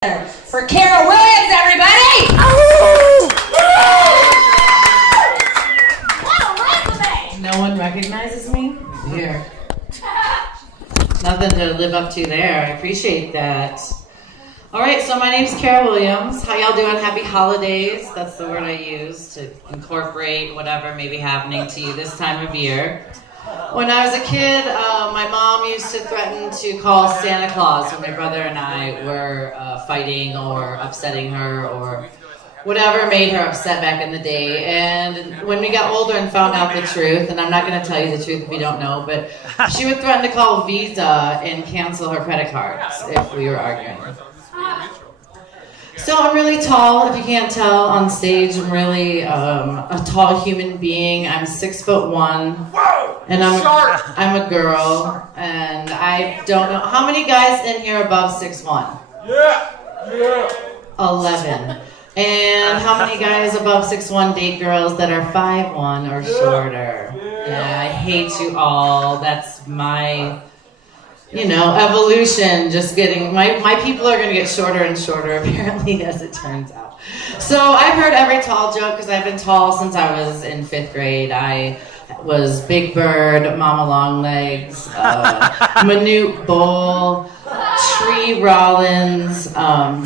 For Carol Williams, everybody! Oh! What a resume! No one recognizes me? Here. Nothing to live up to there. I appreciate that. All right, so my name's Carol Williams. How y'all doing? Happy holidays. That's the word I use to incorporate whatever may be happening to you this time of year. When I was a kid, my mom used to threaten to call Santa Claus when my brother and I were fighting or upsetting her or whatever made her upset back in the day. And when we got older and found out the truth, and I'm not going to tell you the truth if you don't know, but she would threaten to call Visa and cancel her credit cards if we were arguing. So I'm really tall, if you can't tell on stage. I'm really a tall human being. I'm 6'1", and I'm a girl, and I don't know how many guys in here above 6'1". Yeah. 11. And how many guys above 6'1" date girls that are 5'1" or shorter? Yeah, I hate you all. That's my, evolution. Just getting, my people are going to get shorter and shorter, apparently, as it turns out. So I've heard every tall joke because I've been tall since I was in 5th grade. I was Big Bird, Mama Longlegs, Manute Bowl, Tree Rollins,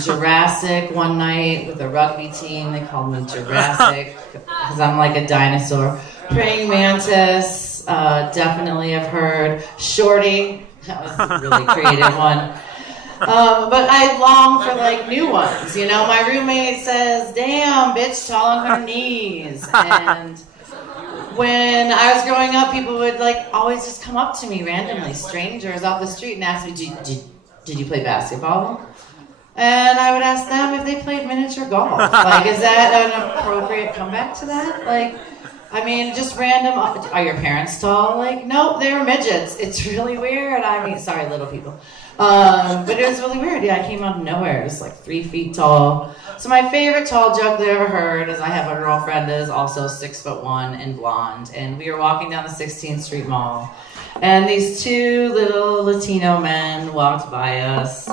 Jurassic one night with a rugby team. They called me Jurassic because I'm like a dinosaur. Praying Mantis, definitely I've heard. Shorty, that was a really creative one. But I long for like new ones. My roommate says, "Damn, bitch, tall on her knees." And when I was growing up, people would always just come up to me randomly, strangers off the street, and ask me, did you play basketball? And I would ask them if they played miniature golf. Is that an appropriate comeback to that? Just random. Are your parents tall? Nope, they were midgets. It's really weird. Sorry, little people. But it was really weird. Yeah, I came out of nowhere. It was 3 feet tall. So my favorite tall joke that I ever heard is I have a girlfriend that is also 6'1" and blonde. And we were walking down the 16th Street Mall. And these two little Latino men walked by us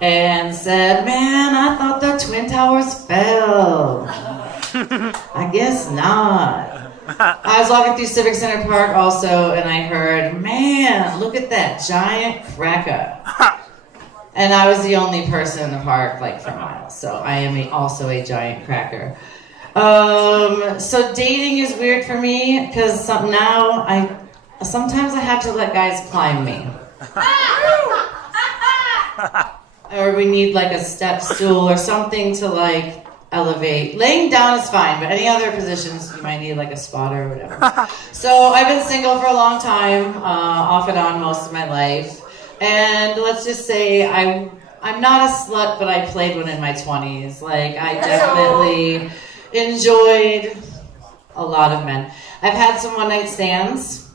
and said, "Man, I thought the Twin Towers fell." I guess not. I was walking through Civic Center Park also, and I heard, "Man, look at that giant cracker." And I was the only person in the park for miles, so I am also a giant cracker. So dating is weird for me because sometimes I have to let guys climb me. Or we need a step stool or something to elevate. Laying down is fine, but any other positions you might need a spotter or whatever. So I've been single for a long time, off and on most of my life. And let's just say I'm not a slut, but I played one in my 20s. I definitely enjoyed a lot of men. I've had some one-night stands.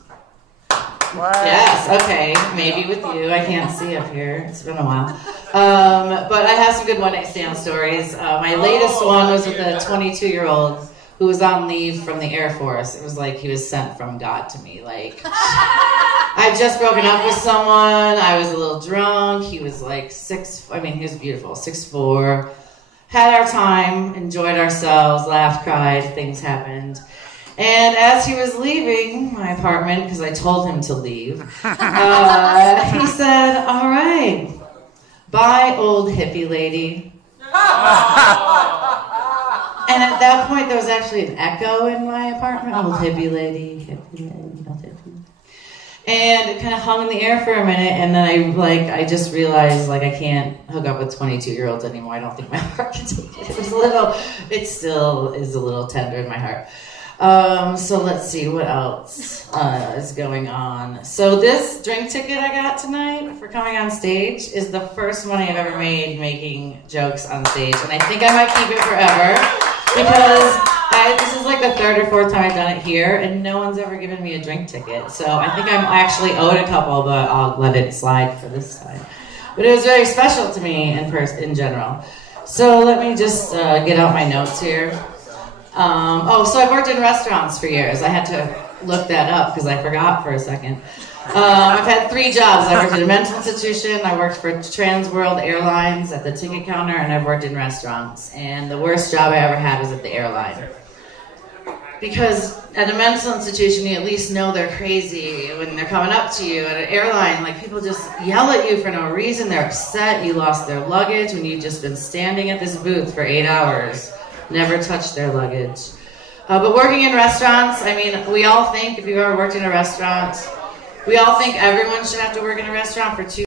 Wow. Yes, okay, maybe with you. I can't see up here. It's been a while. But I have some good one-night stand stories. My latest one was with a 22-year-old who was on leave from the Air Force. It was he was sent from God to me. I'd just broken up with someone. I was a little drunk. He was he was beautiful, 6'4". Had our time, enjoyed ourselves, laughed, cried, things happened. And as he was leaving my apartment, because I told him to leave, he said, "All right, bye, old hippie lady." And at that point, there was actually an echo in my apartment. Old hippie lady, hippie lady, old hippie. And it kind of hung in the air for a minute, and then I just realized I can't hook up with 22-year-olds anymore. I don't think my heart can take it. It still is a little tender in my heart. So let's see what else is going on. So this drink ticket I got tonight for coming on stage is the first money I've ever made making jokes on stage, and I think I might keep it forever because this is the 3rd or 4th time I've done it here, and no one's ever given me a drink ticket. So I think I'm actually owed a couple, but I'll let it slide for this time. But it was very special to me in general. So let me just get out my notes here. So I've worked in restaurants for years. I had to look that up because I forgot for a second. I've had 3 jobs. I worked at a mental institution, I worked for Trans World Airlines at the ticket counter, and I've worked in restaurants. And the worst job I ever had was at the airline. Because at a mental institution, you at least know they're crazy when they're coming up to you. At an airline, like, people just yell at you for no reason. They're upset you lost their luggage when you've just been standing at this booth for 8 hours. Never touched their luggage. But working in restaurants, I mean, we all think, if you've ever worked in a restaurant, we all think everyone should have to work in a restaurant for 2